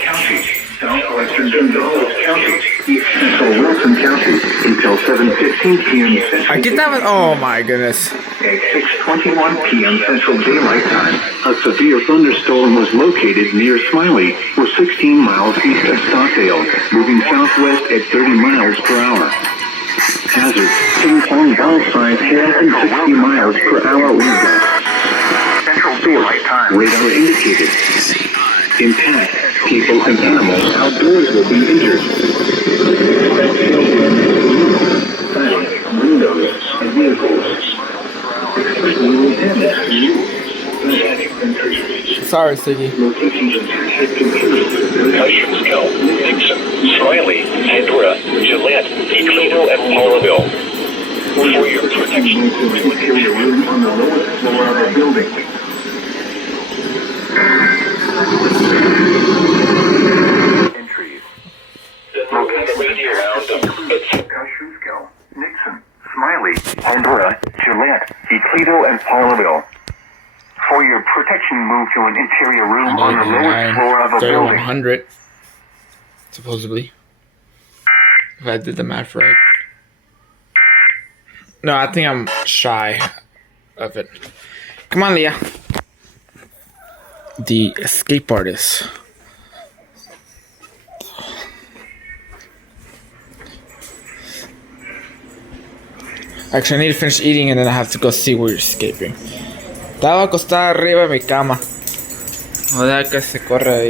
County, southwestern Gonzales County, east central Wilson County, until 7:15 p.m. Central. Aquí estaba. Oh my goodness. At 6:21 p.m. Central Daylight Time, a severe thunderstorm was located near Smiley, or 16 miles east of Stockdale, moving southwest at 30 miles per hour. Hazard: ping-pong ball size hail and 60 miles per hour wind gusts. Source: radar indicated. Impact: people and animals outdoors will be injured. Planning, windows, and vehicles. Extremely damage. Sorry, Siggy. Customsville, Nixon, Smiley, Pandora, Gillette, Eclito, and Paulaville. For your protection, Interior room on the lowest floor of a building. Entries. radio round of Customsville, Nixon, Smiley, Pandora, Gillette, Eclito, and Paulaville. For your protection, move to an interior room on the lowest floor of a building. 3100. Supposedly. If I did the math right. No, I think I'm shy of it. Come on, Leah. The escape artist. Actually, I need to finish eating and then I have to go see where you're escaping. Estaba acostada arriba de mi cama. O sea que se corre ahí.